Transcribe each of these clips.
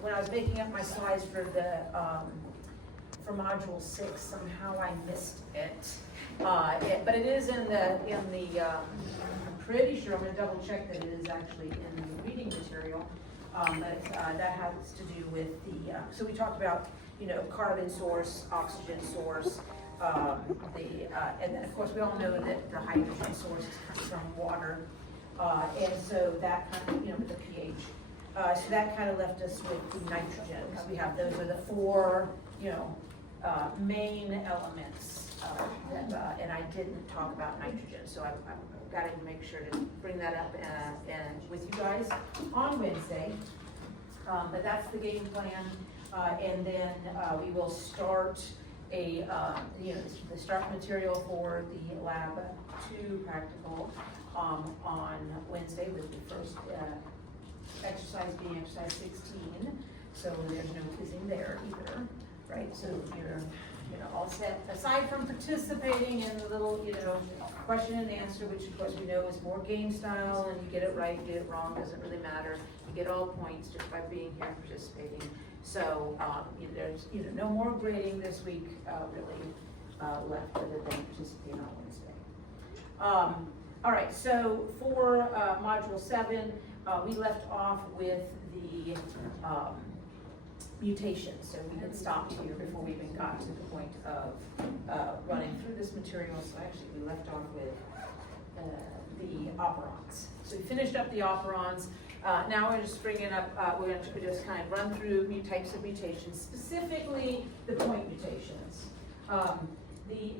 when I was making up my slides for the, for module 6, somehow I missed it. But it is in the, I'm pretty sure, I'm gonna double check that it is actually in the reading material. But that has to do with the, so we talked about, you know, carbon source, oxygen source, and then of course we all know that the hydrogen source comes from water. And so that kind of, you know, the pH. So that kind of left us with the nitrogen, because we have, those are the 4, you know, main elements. And I didn't talk about nitrogen, so I've got to make sure to bring that up and with you guys on Wednesday. But that's the game plan, and then we will start you know, the start material for the Lab 2 practical on Wednesday, with the first exercise being exercise 16. So there's no quizzing there either, right? So you're, you know, all set, aside from participating in the little, you know, question and answer, which of course we know is more game style, and you get it right, you get it wrong, doesn't really matter. You get all points just by being here and participating. So you know, there's, you know, no more grading this week really left other than participating on Wednesday. All right, so for module 7, we left off with the mutations. So we had stopped here before we even got to the point of running through this material. So actually we left off with the operons. So we finished up the operons. Now we're just bringing up, we're going to just kind of run through types of mutations, specifically the point mutations.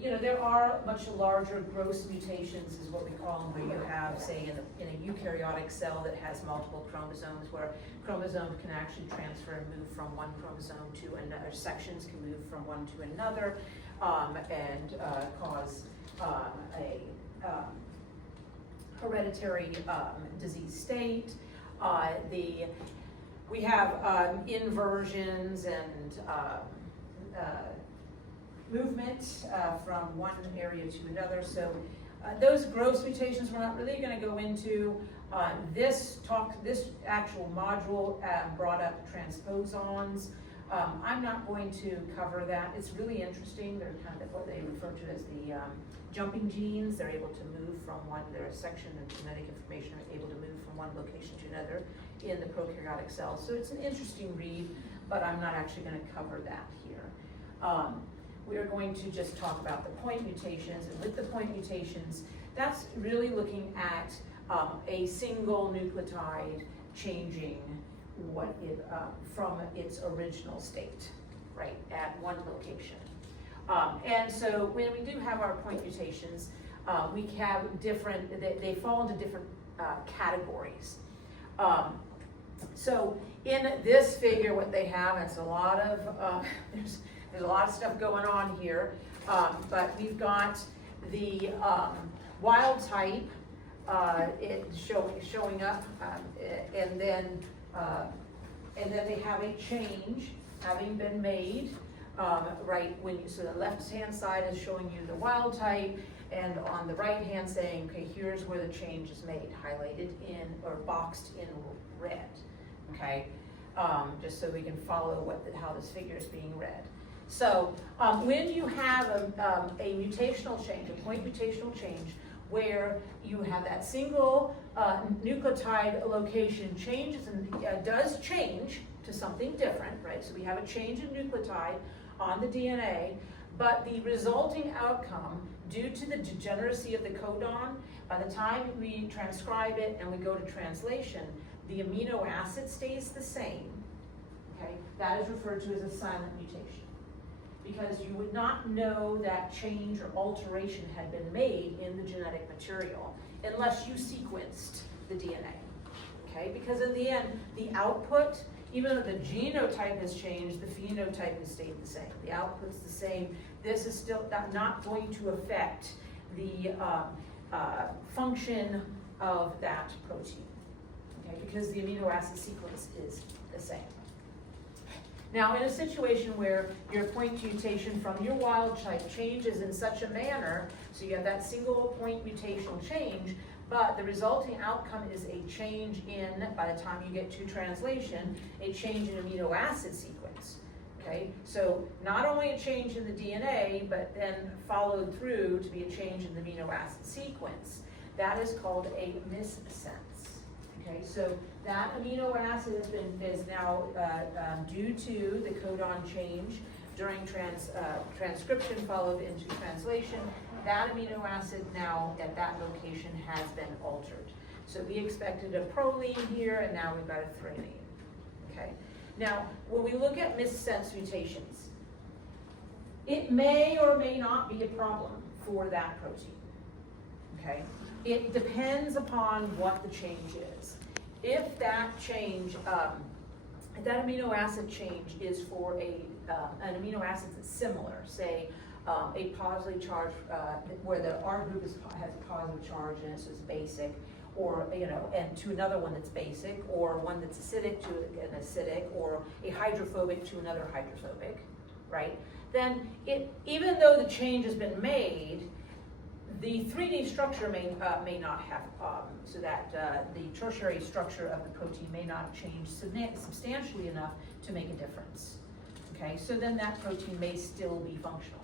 You know, there are much larger gross mutations, is what we call them, where you have, say, in a eukaryotic cell that has multiple chromosomes, where chromosomes can actually transfer and move from one chromosome to another, sections can move from one to another, and cause a hereditary disease state. We have inversions and movement from one area to another. So those gross mutations we're not really going to go into. This actual module brought up transposons. I'm not going to cover that. It's really interesting. They're kind of what they refer to as the jumping genes. They're able to move from one, they're a section of genetic information able to move from one location to another in the prokaryotic cells. So it's an interesting read, but I'm not actually going to cover that here. We are going to just talk about the point mutations, and with the point mutations, that's really looking at a single nucleotide changing what it from its original state, right, at one location. And so when we do have our point mutations, we have different, they fall into different categories. So in this figure, what they have, it's a lot of, there's a lot of stuff going on here, but we've got the wild type showing up, and then they have a change having been made, right, so the left-hand side is showing you the wild type, and on the right-hand saying, okay, here's where the change is made, highlighted in or boxed in red, okay, just so we can follow how this figure is being read. So when you have a mutational change, a point mutational change, where you have that single nucleotide location changes and does change to something different, right? So we have a change in nucleotide on the DNA, but the resulting outcome, due to the degeneracy of the codon, by the time we transcribe it and we go to translation, the amino acid stays the same, okay? That is referred to as a silent mutation, because you would not know that change or alteration had been made in the genetic material unless you sequenced the DNA, okay? Because in the end, the output, even though the genotype has changed, the phenotype has stayed the same. The output's the same. This is still not going to affect the function of that protein, okay? Because the amino acid sequence is the same. Now, in a situation where your point mutation from your wild type changes in such a manner, so you have that single point mutational change, but the resulting outcome is a change in, by the time you get to translation, a change in amino acid sequence. Okay, so not only a change in the DNA, but then followed through to be a change in the amino acid sequence. That is called a missense. Okay, so that amino acid is now due to the codon change during transcription followed into translation. That amino acid now at that location has been altered. So we expected a proline here, and now we've got a threonine. Okay. Now, when we look at missense mutations, it may or may not be a problem for that protein. Okay. It depends upon what the change is. If that change, if that amino acid change is for an amino acid that's similar, say a positively charged, where the R group has a positive charge and it's just basic, or and to another one that's basic, or one that's acidic to an acidic, or a hydrophobic to another hydrophobic, right? Then even though the change has been made, the 3D structure may not have, so that the tertiary structure of the protein may not change substantially enough to make a difference. Okay, so then that protein may still be functional.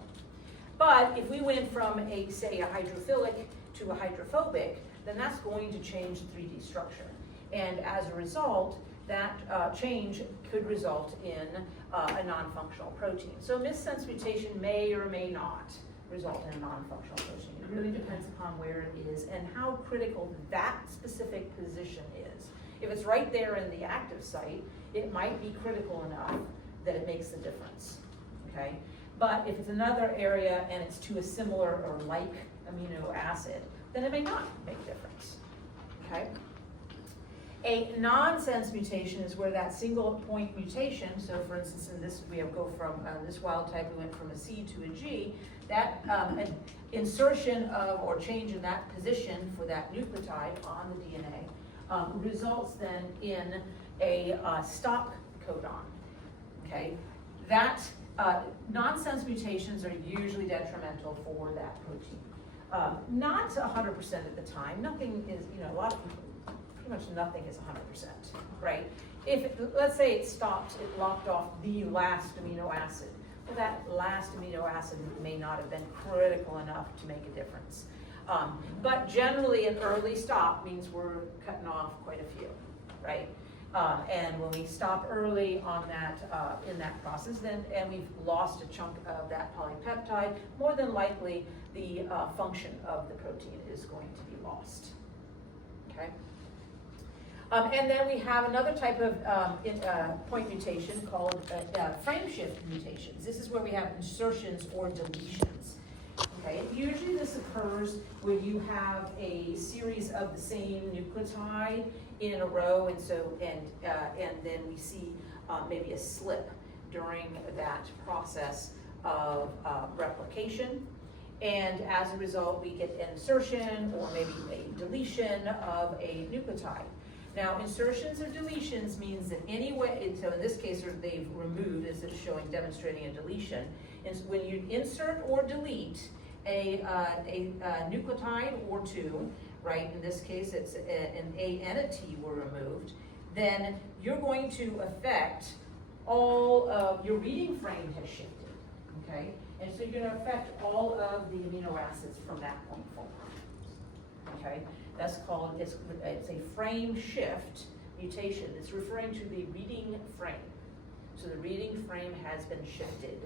But if we went from say a hydrophilic to a hydrophobic, then that's going to change the 3D structure. And as a result, that change could result in a non-functional protein. So missense mutation may or may not result in a non-functional protein. It really depends upon where it is and how critical that specific position is. If it's right there in the active site, it might be critical enough that it makes the difference, okay? But if it's another area and it's to a similar or like amino acid, then it may not make a difference, okay? A nonsense mutation is where that single point mutation, so for instance in this, we go from this wild type, we went from a C to a G, that an insertion of or change in that position for that nucleotide on the DNA results then in a stop codon, okay? That nonsense mutations are usually detrimental for that protein. Not 100% of the time. Nothing is, a lot of people, pretty much nothing is 100%, right? If, let's say it stopped, it lopped off the last amino acid. Well, that last amino acid may not have been critical enough to make a difference. But generally an early stop means we're cutting off quite a few, right? And when we stop early on that, in that process, and we've lost a chunk of that polypeptide, more than likely the function of the protein is going to be lost, okay? And then we have another type of point mutation called frame shift mutations. This is where we have insertions or deletions. Okay, usually this occurs when you have a series of the same nucleotide in a row, and then we see maybe a slip during that process of replication, and as a result we get an insertion or maybe a deletion of a nucleotide. Now, insertions or deletions means that any way, so in this case they've removed, instead of demonstrating a deletion, is when you insert or delete a nucleotide or two, right? In this case, it's an A and a T were removed. Then you're going to affect all of your reading frame has shifted, okay? And so you're going to affect all of the amino acids from that point forward, okay? That's called, it's a frame shift mutation. It's referring to the reading frame. So the reading frame has been shifted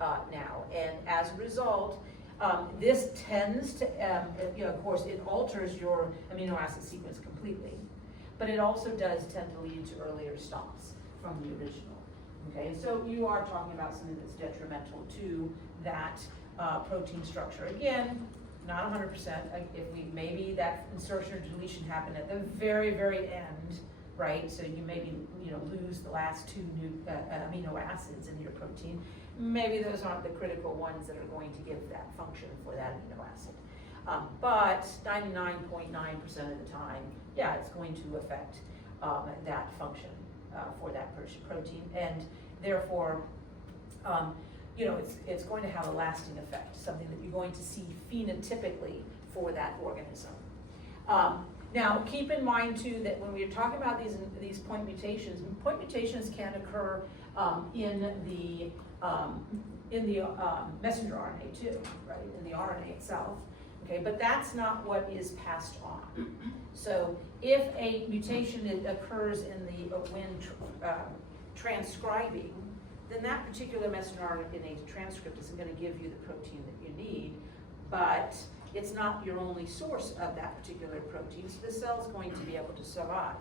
now, and as a result, this tends to, of course, it alters your amino acid sequence completely, but it also does tend to lead to earlier stops from the original. Okay, and so you are talking about something that's detrimental to that protein structure. Again, not 100%. If maybe that insertion or deletion happened at the very, very end, right? So you maybe lose the last two amino acids in your protein. Maybe those aren't the critical ones that are going to give that function for that amino acid. But 99.9% of the time, yeah, it's going to affect that function for that protein, and therefore, it's going to have a lasting effect, something that you're going to see phenotypically for that organism. Now, keep in mind too that when we're talking about these point mutations can occur in the messenger RNA too, right? In the RNA itself. Okay, but that's not what is passed on. So if a mutation occurs in the when transcribing, then that particular messenger RNA transcript isn't going to give you the protein that you need, but it's not your only source of that particular protein, so the cell's going to be able to survive.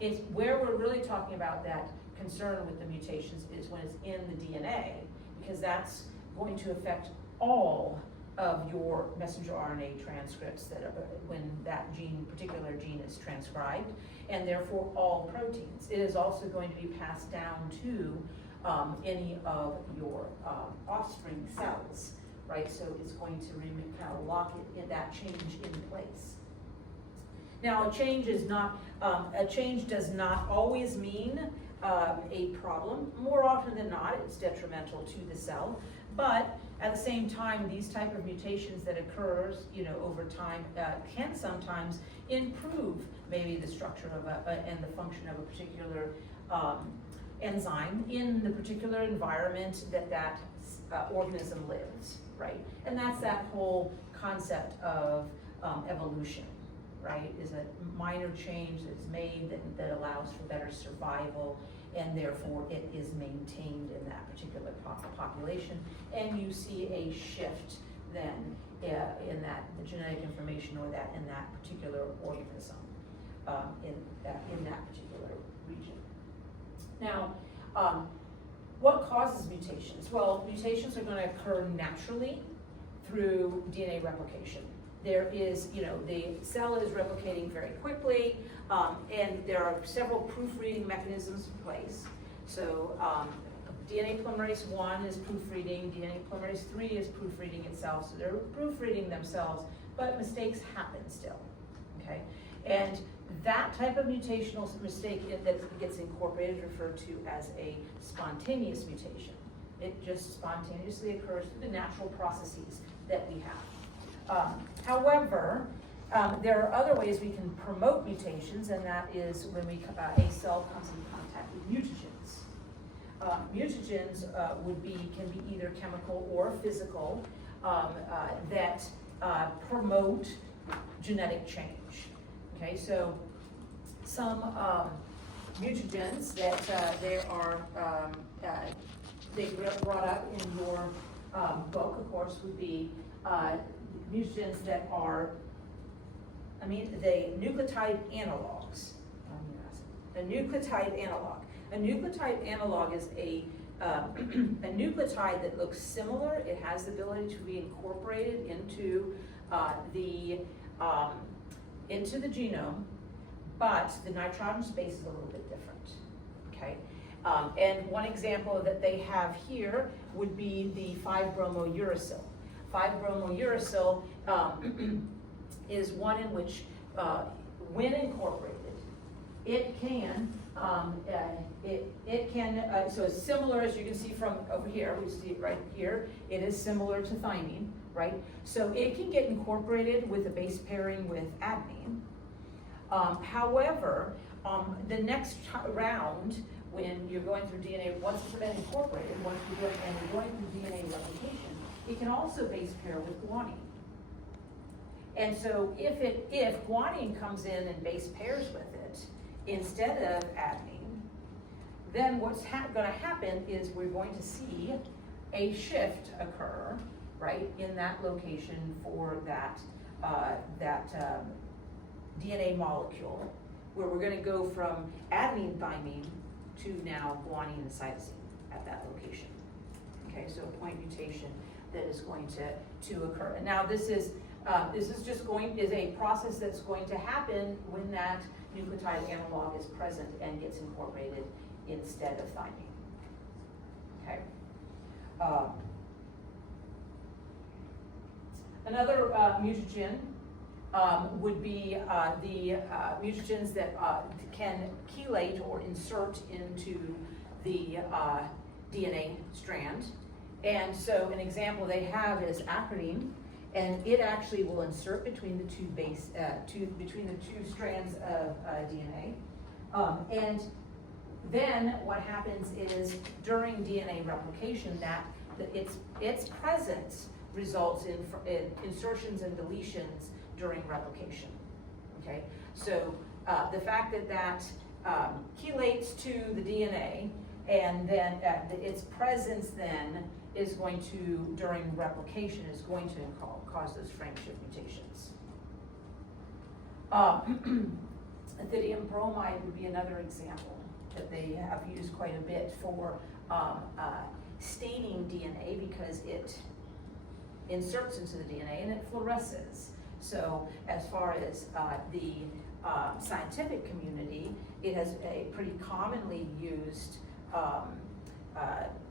It's where we're really talking about that concern with the mutations is when it's in the DNA, because that's going to affect all of your messenger RNA transcripts that are, when that particular gene is transcribed, and therefore all proteins. It is also going to be passed down to any of your offspring cells, right? So it's going to kind of lock it in that change in place. Now, a change does not always mean a problem. More often than not, it's detrimental to the cell. But at the same time, these type of mutations that occurs, over time, can sometimes improve maybe the structure of and the function of a particular enzyme in the particular environment that organism lives, right? And that's that whole concept of evolution, right? Is a minor change that's made that allows for better survival, and therefore it is maintained in that particular population, and you see a shift then in the genetic information or in that particular organism in that particular region. Now, what causes mutations? Well, mutations are going to occur naturally through DNA replication. There is, the cell is replicating very quickly, and there are several proofreading mechanisms in place. So DNA polymerase 1 is proofreading, DNA polymerase 3 is proofreading itself, so they're proofreading themselves, but mistakes happen still, okay? And that type of mutational mistake that gets incorporated is referred to as a spontaneous mutation. It just spontaneously occurs through the natural processes that we have. However, there are other ways we can promote mutations, and that is when a cell comes in contact with mutagens. Mutagens can be either chemical or physical that promote genetic change. Okay, so some mutagens that they brought up in your book, of course, would be mutagens that are, the nucleotide analogs. A nucleotide analog. A nucleotide analog is a nucleotide that looks similar. It has the ability to be incorporated into the genome, but the nitrogen space is a little bit different. Okay, and one example that they have here would be the 5-bromouracil. 5-bromouracil is one in which, when incorporated, it can, so it's similar, as you can see from over here, we see it right here, it is similar to thymine, right? So it can get incorporated with a base pairing with adenine. However, the next round, when you're going through DNA, once it's been incorporated, you're going through DNA replication, it can also base pair with guanine. And so if guanine comes in and base pairs with it instead of adenine, then what's going to happen is we're going to see a shift occur, right, in that location for that DNA molecule, where we're going to go from adenine thymine to now guanine and cytosine at that location. Okay, so a point mutation that is going to occur. And now this is a process that's going to happen when that nucleotide analog is present and gets incorporated instead of thymine. Okay. Another mutagen would be the mutagens that can chelate or insert into the DNA strand. And so an example they have is acronine, and it actually will insert between the between the two strands of DNA. And then what happens is during DNA replication that its presence results in insertions and deletions during replication. Okay, so the fact that chelates to the DNA, and then its presence then is going to, during replication, is going to cause those frameshift mutations. Lithium bromide would be another example that they have used quite a bit for staining DNA, because it inserts into the DNA and it fluoresces. So as far as the scientific community, it has a pretty commonly used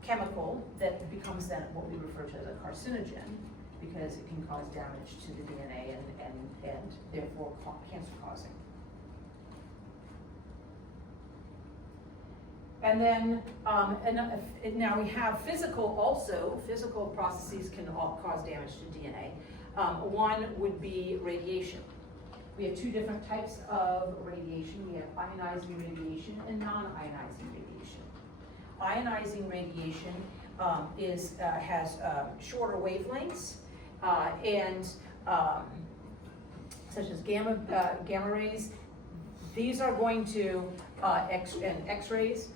chemical that becomes then what we refer to as a carcinogen, because it can cause damage to the DNA and therefore cancer causing. And then, now we have physical processes can all cause damage to DNA. One would be radiation. We have two different types of radiation. We have ionizing radiation and non-ionizing radiation. Ionizing radiation has shorter wavelengths, and such as gamma rays. These are going to, and X-rays,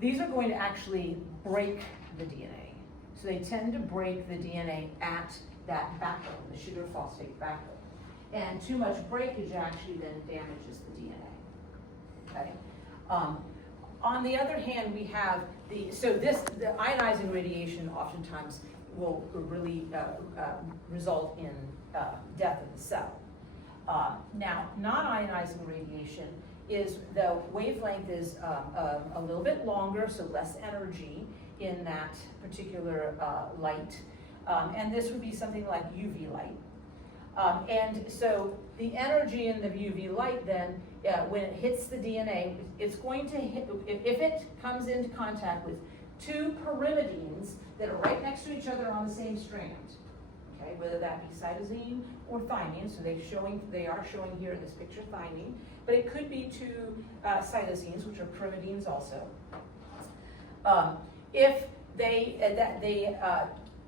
these are going to actually break the DNA. So they tend to break the DNA at that backbone, the sugar phosphate backbone. And too much breakage actually then damages the DNA. Okay. On the other hand, we have the ionizing radiation oftentimes will really result in death of the cell. Now, non-ionizing radiation is, the wavelength is a little bit longer, so less energy in that particular light. And this would be something like UV light. And so the energy in the UV light then, when it hits the DNA, it's going to hit, if it comes into contact with two pyrimidines that are right next to each other on the same strand, okay, whether that be cytosine or thymine, so they are showing here in this picture thymine, but it could be two cytosines, which are pyrimidines also. If the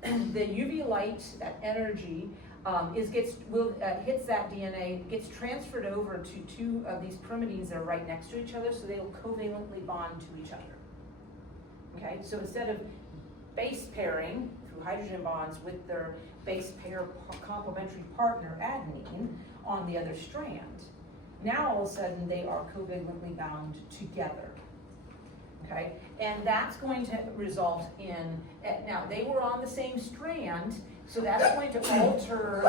UV light, that energy, hits that DNA, gets transferred over to two of these pyrimidines that are right next to each other, so they will covalently bond to each other. Okay, so instead of base pairing through hydrogen bonds with their base pair complementary partner adenine on the other strand, now all of a sudden they are covalently bound together. Okay, and that's going to result in, now they were on the same strand, so that's going to alter.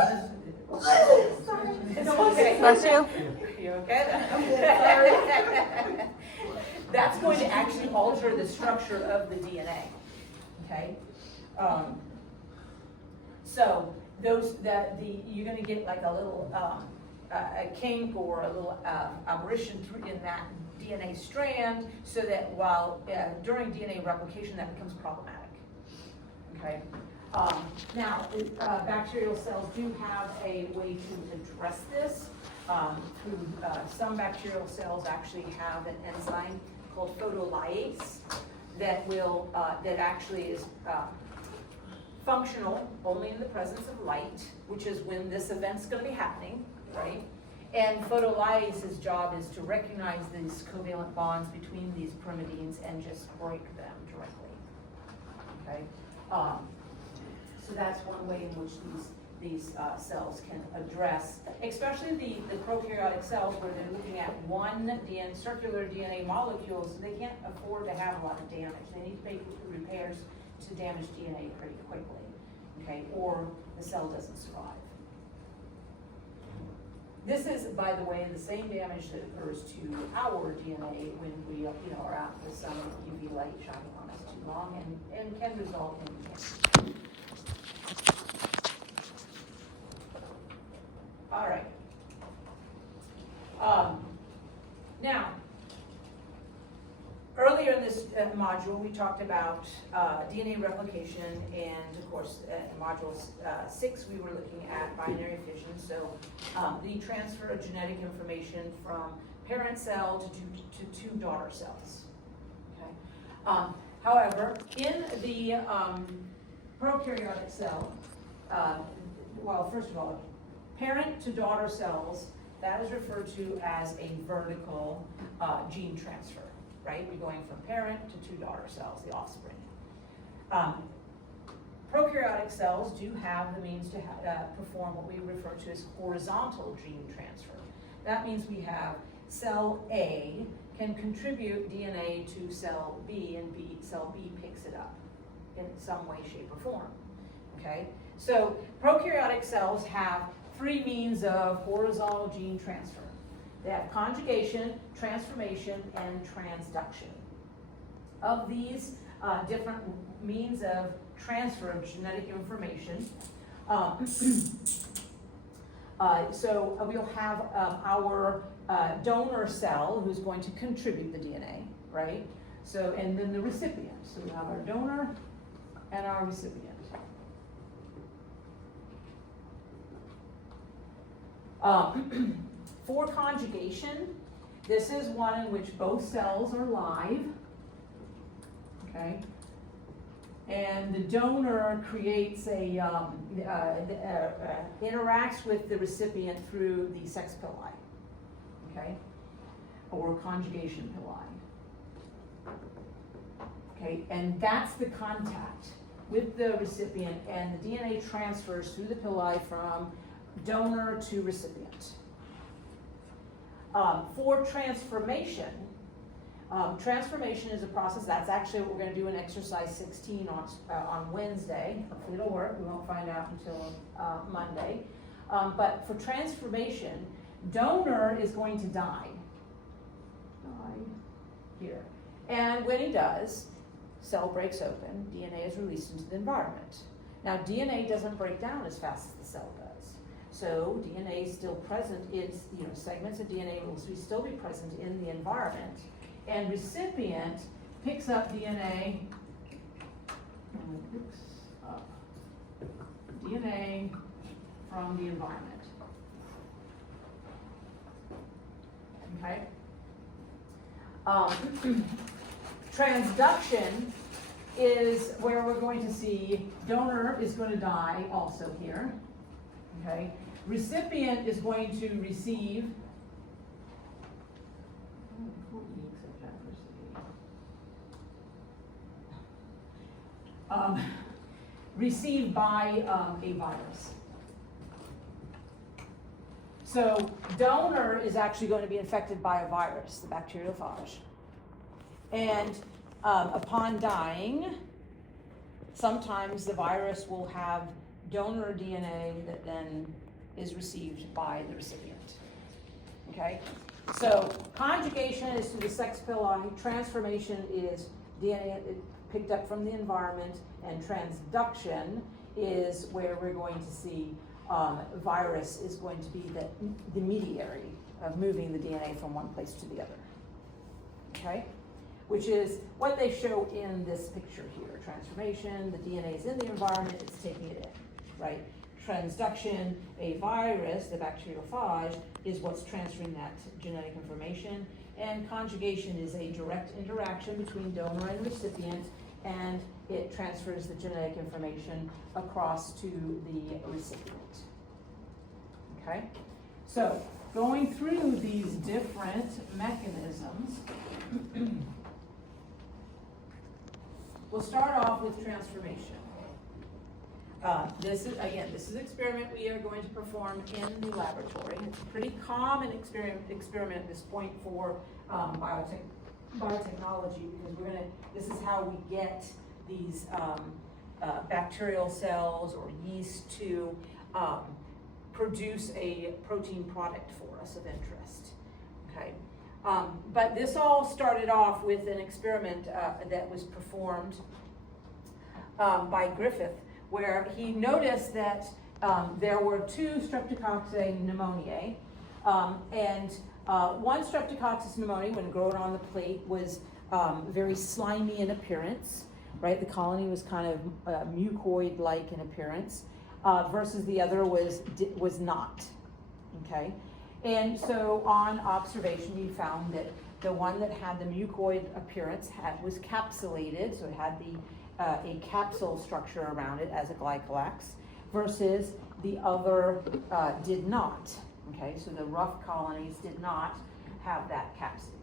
It's okay. Bless you. You okay? That's going to actually alter the structure of the DNA. Okay, so you're going to get like a little a kink or a little aberration in that DNA strand, so that while during DNA replication that becomes problematic. Okay. Now, bacterial cells do have a way to address this. Some bacterial cells actually have an enzyme called photolyase that will that actually is functional only in the presence of light, which is when this event's going to be happening, right? And photolyase's job is to recognize these covalent bonds between these pyrimidines and just break them directly. Okay. So that's one way in which these cells can address, especially the prokaryotic cells where they're looking at one circular DNA molecules. They can't afford to have a lot of damage. They need to make repairs to damaged DNA pretty quickly, okay, or the cell doesn't survive. This is, by the way, the same damage that occurs to our DNA when we are out in the sun with UV light shining on us too long, and can result in cancer. All right. Now, earlier in this the module, we talked about DNA replication, and of course, in module 6, we were looking at binary fission, so the transfer of genetic information from parent cell to two daughter cells. Okay. However, in the prokaryotic cell, well, first of all, parent to daughter cells, that is referred to as a vertical gene transfer, right? We're going from parent to two daughter cells, the offspring. Prokaryotic cells do have the means to perform what we refer to as horizontal gene transfer. That means we have cell A can contribute DNA to cell B, and cell B picks it up in some way, shape, or form. Okay? So prokaryotic cells have 3 means of horizontal gene transfer. They have conjugation, transformation, and transduction. Of these different means of transfer of genetic information, so we'll have our donor cell who's going to contribute the DNA, right? So, and then the recipient. So we have our donor and our recipient. For conjugation, this is one in which both cells are live, okay? And the donor creates interacts with the recipient through the sex pili, okay? Or conjugation pili. Okay, and that's the contact with the recipient, and the DNA transfers through the pili from donor to recipient. For transformation, transformation is a process. That's actually what we're going to do in exercise 16 on Wednesday. Hopefully it'll work. We won't find out until Monday. But for transformation, donor is going to die here. And when he does, cell breaks open, DNA is released into the environment. Now DNA doesn't break down as fast as the cell does. So DNA is still present, segments of DNA will still be present in the environment, and recipient picks up DNA, DNA from the environment. Okay? Transduction is where we're going to see donor is going to die also here. Okay? Recipient is going to receive received by a virus. So donor is actually going to be infected by a virus, the bacteriophage. And upon dying, sometimes the virus will have donor DNA that then is received by the recipient. Okay? So conjugation is through the sex pili, transformation is DNA picked up from the environment, and transduction is where we're going to see virus is going to be the mediary of moving the DNA from one place to the other. Okay? Which is what they show in this picture here. Transformation, the DNA is in the environment, it's taking it in, right? Transduction, a virus, the bacteriophage, is what's transferring that genetic information. And conjugation is a direct interaction between donor and recipient, and it transfers the genetic information across to the recipient. Okay? So, going through these different mechanisms, we'll start off with transformation. This is an experiment we are going to perform in the laboratory. It's a pretty common experiment at this point for biotechnology, because this is how we get these bacterial cells or yeast to produce a protein product for us of interest. Okay. But this all started off with an experiment that was performed by Griffith, where he noticed that there were 2 Streptococcus pneumoniae, and one Streptococcus pneumoniae, when grown on the plate, was very slimy in appearance, right? The colony was kind of mucoid-like in appearance, versus the other was not, okay? And so on observation, you found that the one that had the mucoid appearance was capsulated, so it had a capsule structure around it as a glycolax, versus the other did not. Okay, so the rough colonies did not have that capsid.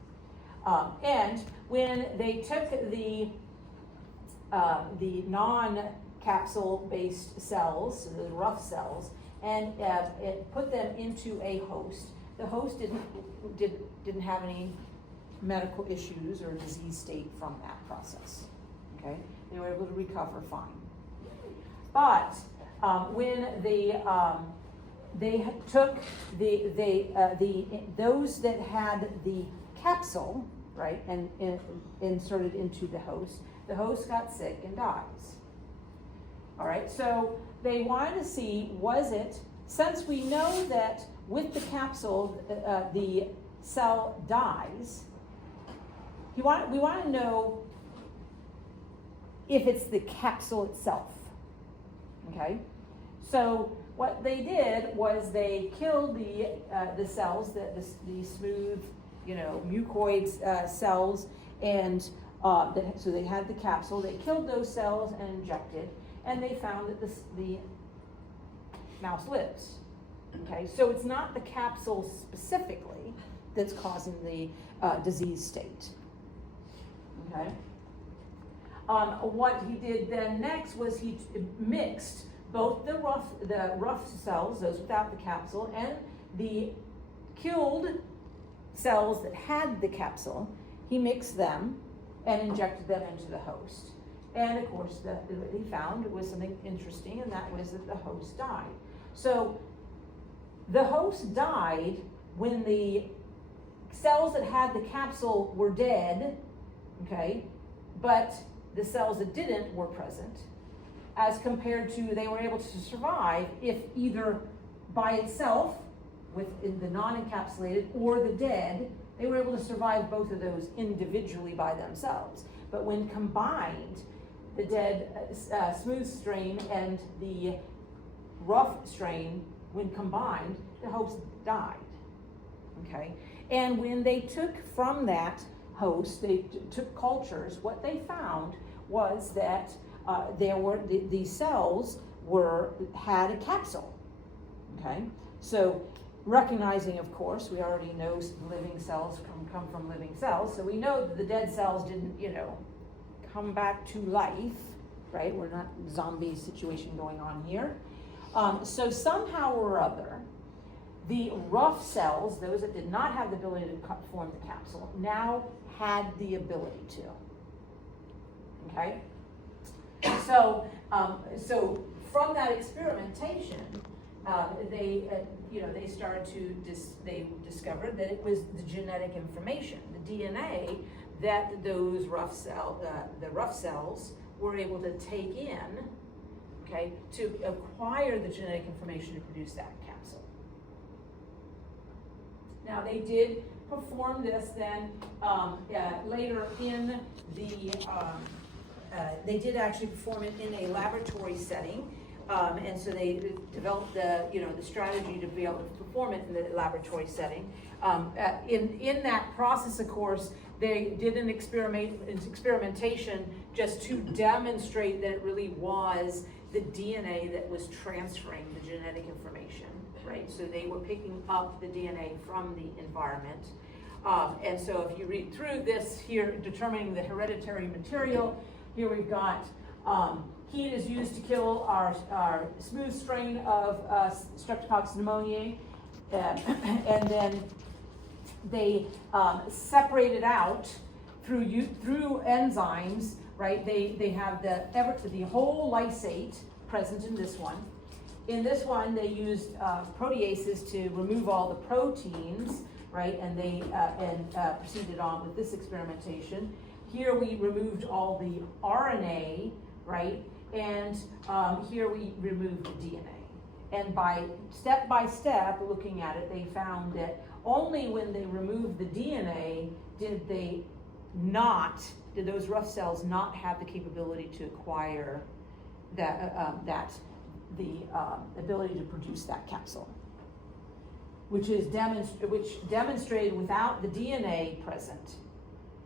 And when they took the non-capsule-based cells, so the rough cells, and put them into a host, the host didn't have any medical issues or disease state from that process. Okay, they were able to recover fine. But when they took those that had the capsule, right, and inserted into the host got sick and dies. All right, so they wanted to see, was it, since we know that with the capsule the cell dies, we want to know if it's the capsule itself. Okay, so what they did was they killed the cells, the smooth, mucoid cells, and so they had the capsule. They killed those cells and injected, and they found that the mouse lives. Okay, so it's not the capsule specifically that's causing the disease state. Okay. What he did then next was he mixed both the rough cells, those without the capsule, and the killed cells that had the capsule. He mixed them and injected them into the host. And of course, what he found was something interesting, and that was that the host died. So the host died when the cells that had the capsule were dead, okay, but the cells that didn't were present, as compared to they were able to survive if either by itself, with the non-encapsulated, or the dead, they were able to survive both of those individually by themselves. But when combined, the dead smooth strain and the rough strain, when combined, the host died, okay? And when they took from that host, they took cultures, what they found was that these cells had a capsule, okay? So recognizing, of course, we already know living cells come from living cells, so we know that the dead cells didn't, come back to life, right? We're not zombie situation going on here. So somehow or other, the rough cells, those that did not have the ability to form the capsule, now had the ability to. Okay? So from that experimentation, they started to they discovered that it was the genetic information, the DNA, that those the rough cells were able to take in, okay, to acquire the genetic information to produce that capsule. Now they did perform this then later in the, they did actually perform it in a laboratory setting, and so they developed the strategy to be able to perform it in the laboratory setting. In that process, of course, they did an experimentation just to demonstrate that it really was the DNA that was transferring the genetic information, right? So they were picking up the DNA from the environment. And so if you read through this here, determining the hereditary material, here we've got heat is used to kill our smooth strain of Streptococcus pneumoniae, and then they separate it out through enzymes, right? They have the whole lysate present in this one. In this one, they used proteases to remove all the proteins, right? And they proceeded on with this experimentation. Here we removed all the RNA, right? And here we removed the DNA. And by step looking at it, they found that only when they removed the DNA did they did those rough cells not have the capability to acquire the ability to produce that capsule, which demonstrated without the DNA present,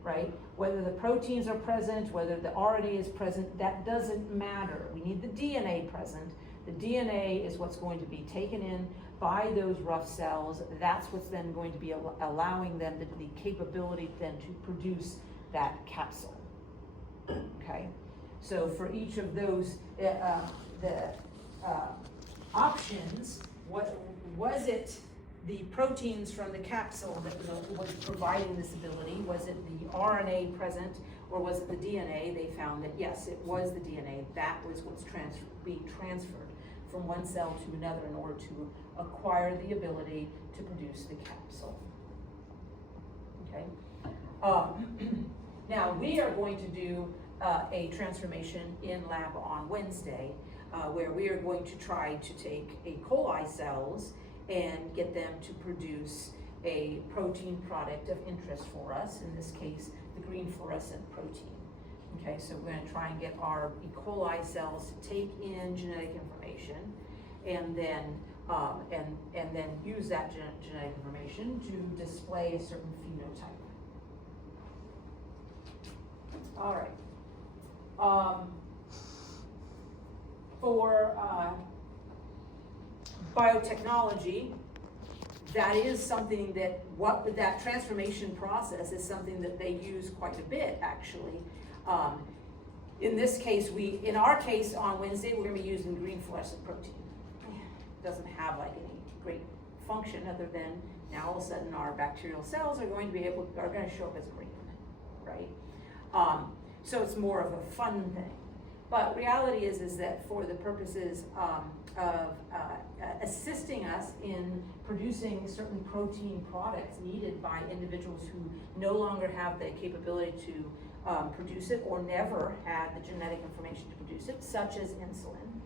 right? Whether the proteins are present, whether the RNA is present, that doesn't matter. We need the DNA present. The DNA is what's going to be taken in by those rough cells. That's what's then going to be allowing them the capability then to produce that capsule. Okay, so for each of those options, what was it? The proteins from the capsule that was providing this ability? Was it the RNA present, or was it the DNA? They found that yes, it was the DNA. That was what's being transferred from one cell to another in order to acquire the ability to produce the capsule. Okay. Now we are going to do a transformation in lab on Wednesday, where we are going to try to take E. coli cells and get them to produce a protein product of interest for us, in this case, the green fluorescent protein. Okay, so we're gonna try and get our E. coli cells to take in genetic information and then use that genetic information to display a certain phenotype. All right. For biotechnology, that is something that that transformation process is something that they use quite a bit, actually. In this case, in our case on Wednesday, we're going to be using green fluorescent protein. It doesn't have like any great function other than now all of a sudden our bacterial cells are going to show up as green, right? So it's more of a fun thing. But reality is that for the purposes of assisting us in producing certain protein products needed by individuals who no longer have the capability to produce it or never had the genetic information to produce it, such as insulin,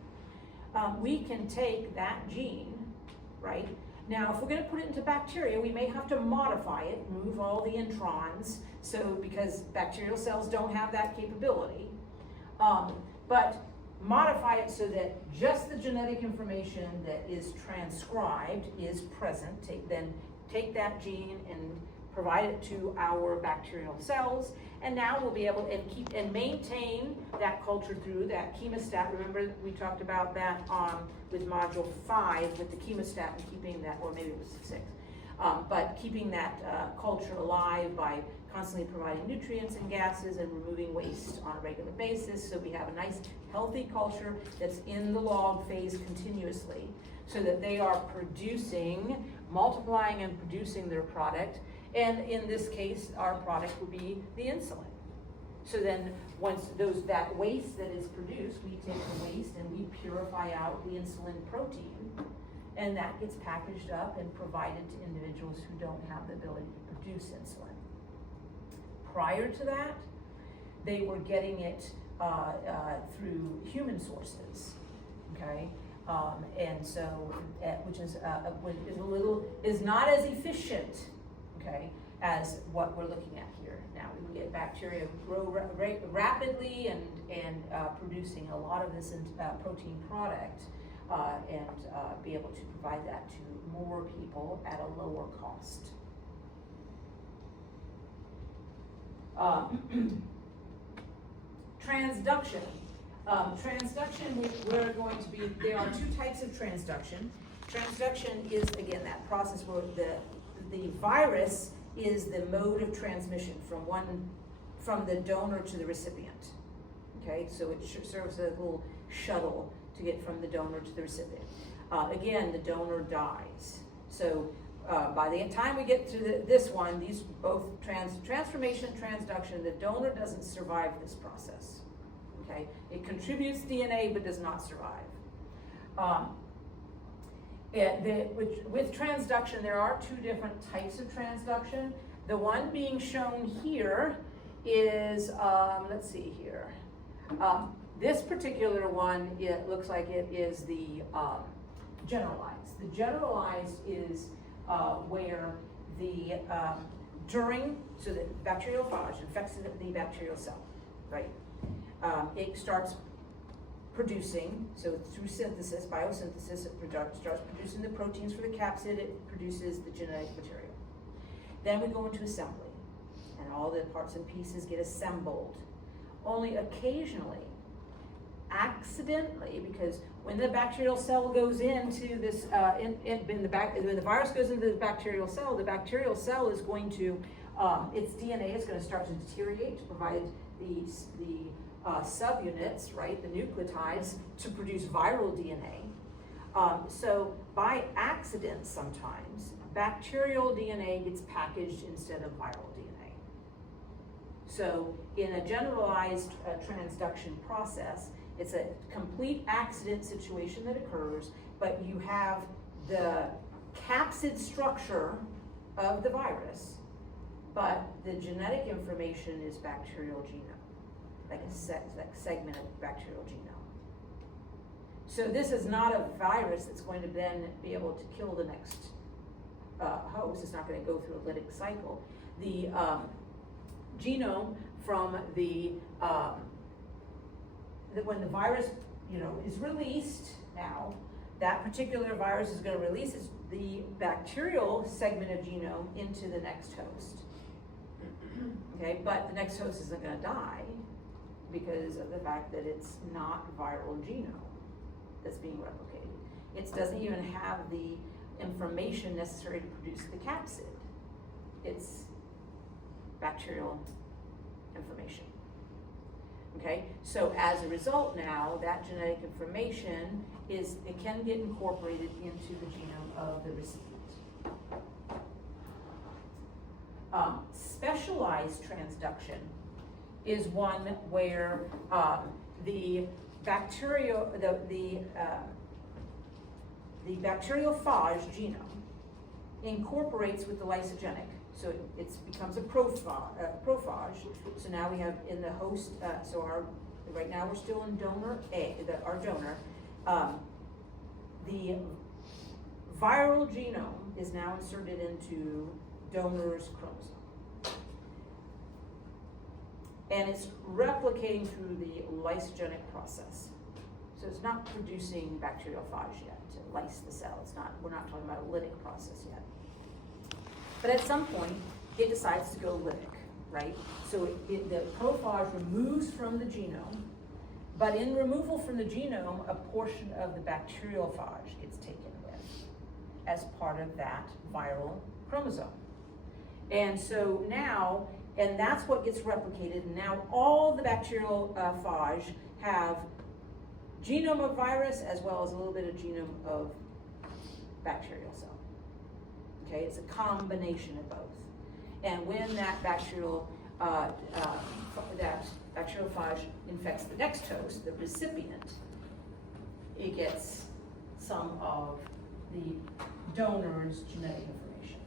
we can take that gene, right? Now, if we're going to put it into bacteria, we may have to modify it, move all the introns, because bacterial cells don't have that capability. But modify it so that just the genetic information that is transcribed is present. Take that gene and provide it to our bacterial cells, and now we'll be able to keep and maintain that culture through that chemostat. Remember we talked about that with module 5 with the chemostat and keeping that, or maybe it was 6, but keeping that culture alive by constantly providing nutrients and gases and removing waste on a regular basis, so we have a nice healthy culture that's in the log phase continuously, so that they are multiplying and producing their product. And in this case, our product would be the insulin. So then once that waste that is produced, we take the waste and we purify out the insulin protein, and that gets packaged up and provided to individuals who don't have the ability to produce insulin. Prior to that, they were getting it through human sources, okay? And so, which is not as efficient, okay, as what we're looking at here. Now we can get bacteria grow rapidly and producing a lot of this protein product and be able to provide that to more people at a lower cost. Transduction. There are two types of transduction. Transduction is, again, that process where the virus is the mode of transmission from the donor to the recipient. Okay, so it serves as a little shuttle to get from the donor to the recipient. Again, the donor dies. So by the time we get to this one, these both transformation and transduction, the donor doesn't survive this process. Okay, it contributes DNA but does not survive. With transduction, there are two different types of transduction. The one being shown here is, let's see here. This particular one, it looks like it is the generalized. The generalized is where the so the bacteriophage infects the bacterial cell, right? It starts producing, so through synthesis, biosynthesis, it starts producing the proteins for the capsid, it produces the genetic material. Then we go into assembly, and all the parts and pieces get assembled. Only occasionally, accidentally, because when the bacterial cell goes into this, when the virus goes into the bacterial cell is going to, its DNA is going to start to deteriorate to provide the subunits, right, the nucleotides, to produce viral DNA. So by accident sometimes, bacterial DNA gets packaged instead of viral DNA. So in a generalized transduction process, it's a complete accident situation that occurs, but you have the capsid structure of the virus, but the genetic information is bacterial genome, like a segment of bacterial genome. So this is not a virus that's going to then be able to kill the next host. It's not going to go through a lytic cycle. The genome from when the virus, is released now, that particular virus is going to release the bacterial segment of genome into the next host. Okay, but the next host isn't going to die because of the fact that it's not viral genome that's being replicated. It doesn't even have the information necessary to produce the capsid. It's bacterial information. Okay, so as a result now, that genetic information it can get incorporated into the genome of the recipient. Specialized transduction is one where the bacteriophage genome incorporates with the lysogenic. So it becomes a prophage. So now we have in the host, right now we're still in donor A, our donor. The viral genome is now inserted into donor's chromosome. And it's replicating through the lysogenic process. So it's not producing bacteriophage yet to lyse the cell. We're not talking about a lytic process yet. But at some point, it decides to go lytic, right? So the prophage removes from the genome, but in removal from the genome, a portion of the bacteriophage gets taken with as part of that viral chromosome. And so now, and that's what gets replicated, and now all the bacterial phage have genome of virus as well as a little bit of genome of bacterial cell. Okay, it's a combination of both. And when that bacteriophage infects the next host, the recipient, it gets some of the donor's genetic information.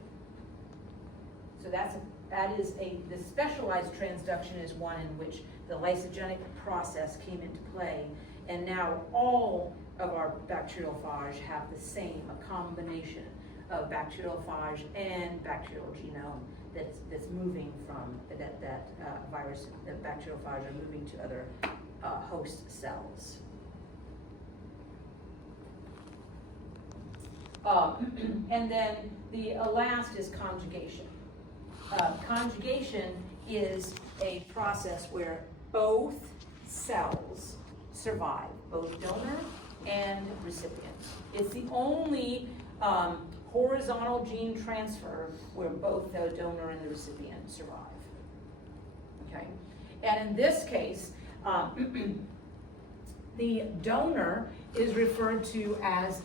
So the specialized transduction is one in which the lysogenic process came into play, and now all of our bacteriophage have the same, a combination of bacteriophage and bacterial genome that's moving from that virus, the bacteriophage are moving to other host cells. And then the last is conjugation. Conjugation is a process where both cells survive, both donor and recipient. It's the only horizontal gene transfer where both the donor and the recipient survive. Okay, and in this case, the donor is referred to as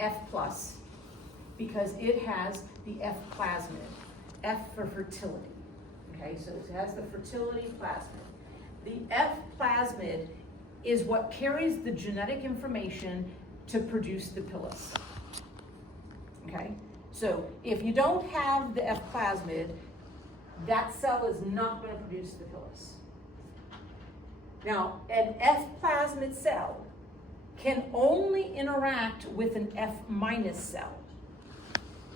F+, because it has the F plasmid, F for fertility. Okay, so it has the fertility plasmid. The F plasmid is what carries the genetic information to produce the pilus. Okay, so if you don't have the F plasmid, that cell is not going to produce the pilus. Now, an F plasmid cell can only interact with an F minus cell.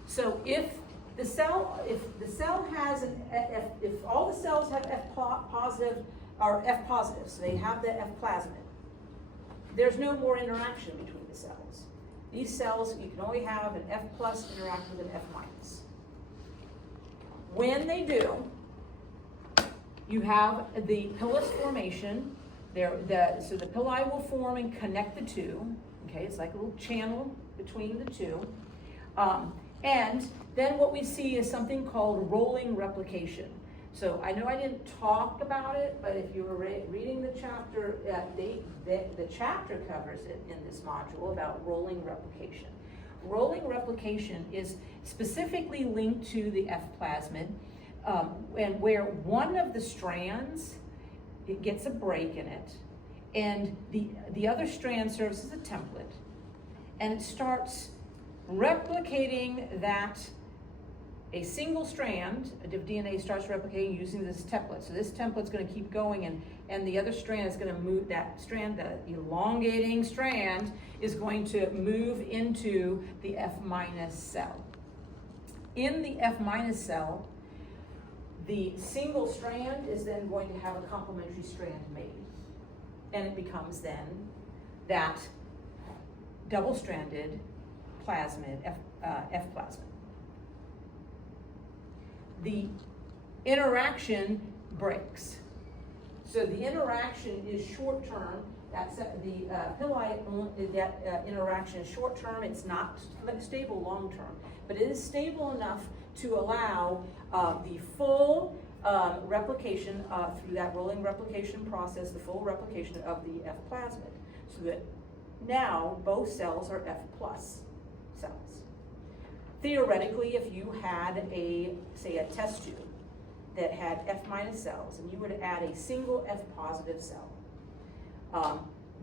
So if the cell, if the cell has if all the cells have F positive, or F positive, so they have the F plasmid, there's no more interaction between the cells. These cells, you can only have an F plus interact with an F minus. When they do, you have the pilus formation. So the pili will form and connect the two. Okay, it's like a little channel between the two. And then what we see is something called rolling replication. So I know I didn't talk about it, but if you were reading the chapter, the chapter covers it in this module about rolling replication. Rolling replication is specifically linked to the F plasmid, and where one of the strands, it gets a break in it, and the other strand serves as a template, and it starts replicating that. A single strand of DNA starts replicating using this template. So this template's going to keep going, and the other strand is going to move, that strand, the elongating strand, is going to move into the F minus cell. In the F minus cell, the single strand is then going to have a complementary strand made. And it becomes then that double-stranded plasmid, F plasmid. The interaction breaks. So the interaction is short-term. The pili, that interaction is short-term. It's not stable long-term, but it is stable enough to allow the full replication through that rolling replication process, the full replication of the F plasmid, so that now both cells are F plus cells. Theoretically, if you had say a test tube that had F minus cells, and you were to add a single F positive cell,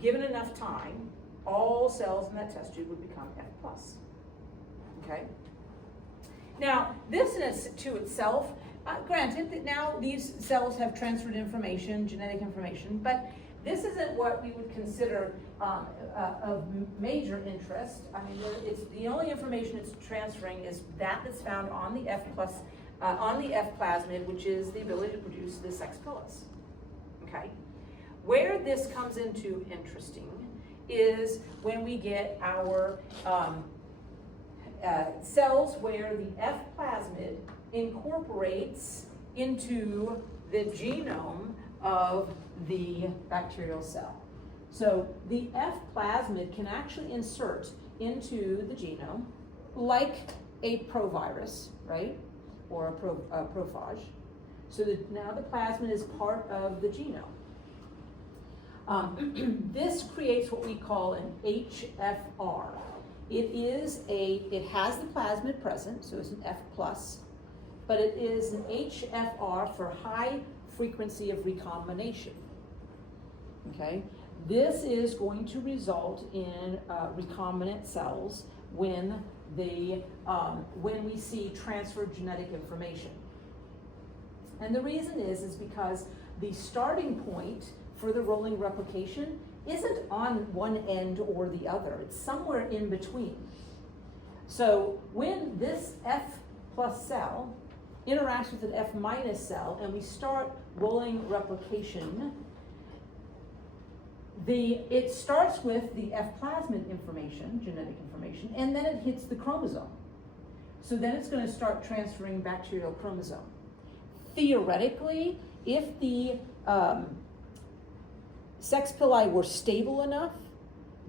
given enough time, all cells in that test tube would become F plus. Okay? Now, this in to itself, granted that now these cells have transferred information, genetic information, but this isn't what we would consider of major interest. I mean, it's the only information it's transferring is that's found on the F plus, on the F plasmid, which is the ability to produce the sex pilus. Okay, where this comes into interesting is when we get our cells where the F plasmid incorporates into the genome of the bacterial cell. So the F plasmid can actually insert into the genome like a provirus, right? Or a prophage. So that now the plasmid is part of the genome. This creates what we call an HFR. It has the plasmid present, so it's an F plus, but it is an HFR for high frequency of recombination. Okay, this is going to result in recombinant cells when we see transferred genetic information. And the reason is because the starting point for the rolling replication isn't on one end or the other. It's somewhere in between. So when this F plus cell interacts with an F minus cell and we start rolling replication, it starts with the F plasmid information, genetic information, and then it hits the chromosome. So then it's going to start transferring bacterial chromosome. Theoretically, if the sex pili were stable enough,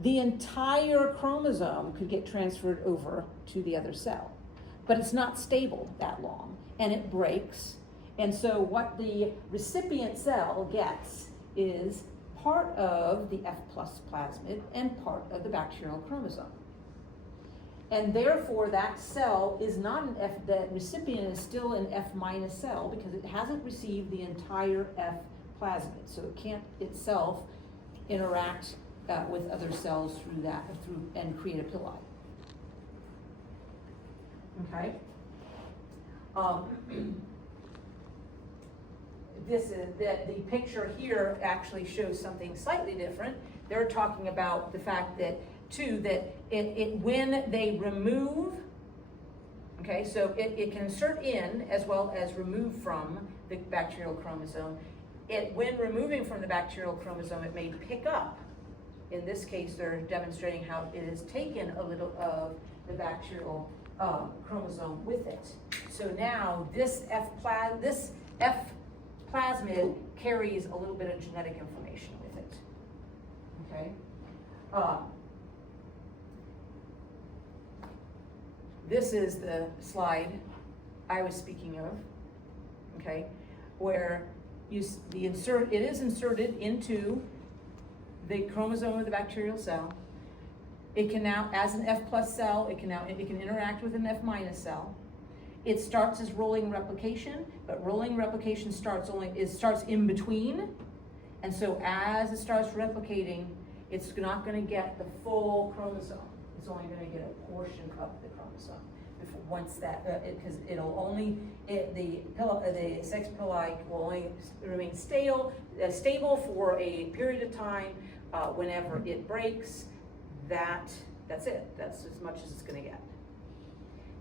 the entire chromosome could get transferred over to the other cell. But it's not stable that long, and it breaks. And so what the recipient cell gets is part of the F plus plasmid and part of the bacterial chromosome. And therefore that cell is not an F, the recipient is still an F minus cell because it hasn't received the entire F plasmid. So it can't itself interact with other cells and create a pili. Okay. The picture here actually shows something slightly different. They're talking about the fact that when they remove Okay, so it can insert in as well as remove from the bacterial chromosome. When removing from the bacterial chromosome, it may pick up. In this case, they're demonstrating how it has taken a little of the bacterial chromosome with it. So now this F plasmid carries a little bit of genetic information with it. Okay. This is the slide I was speaking of. Okay, where it is inserted into the chromosome of the bacterial cell. It can now, as an F plus cell, it can interact with an F minus cell. It starts as rolling replication, but rolling replication starts in between. And so as it starts replicating, it's not going to get the full chromosome. It's only going to get a portion of the chromosome. Once that, because the sex pili will only remain stable for a period of time. Whenever it breaks, that's it. That's as much as it's going to get.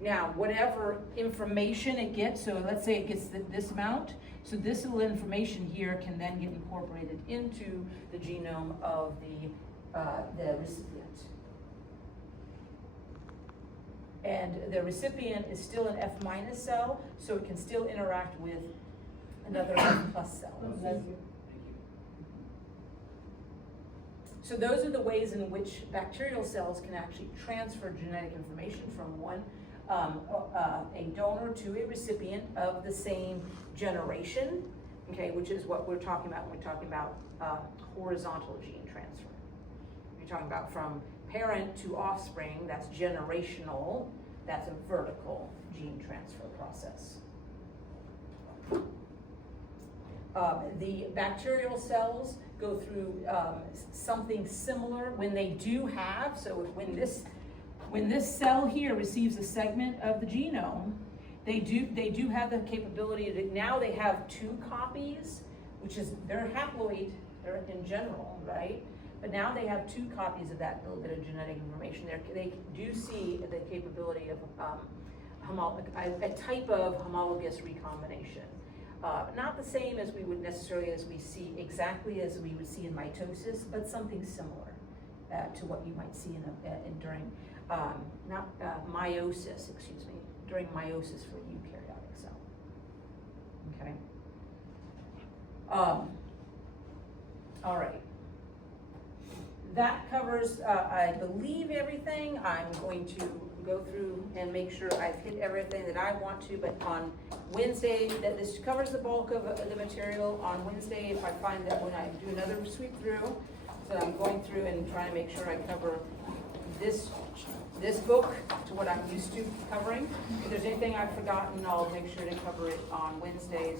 Now, whatever information it gets, so let's say it gets this amount, so this little information here can then get incorporated into the genome of the recipient. And the recipient is still an F minus cell, so it can still interact with another F plus cell. Thank you. So those are the ways in which bacterial cells can actually transfer genetic information from a donor to a recipient of the same generation, okay, which is what we're talking about when we're talking about horizontal gene transfer. You're talking about from parent to offspring, that's generational, that's a vertical gene transfer process. The bacterial cells go through something similar when they do have, so when this cell here receives a segment of the genome, they do have the capability to, now they have 2 copies, which is, they're haploid in general, right? But now they have 2 copies of that little bit of genetic information. They do see the capability of a type of homologous recombination. Not the same as we would necessarily exactly as we would see in mitosis, but something similar to what you might see during meiosis, during meiosis for a eukaryotic cell. Okay. All right. That covers, I believe, everything. I'm going to go through and make sure I've hit everything that I want to, but on Wednesday, this covers the bulk of the material. On Wednesday, if I find that when I do another sweep through, so I'm going through and trying to make sure I cover this book to what I'm used to covering. If there's anything I've forgotten, I'll make sure to cover it on Wednesdays.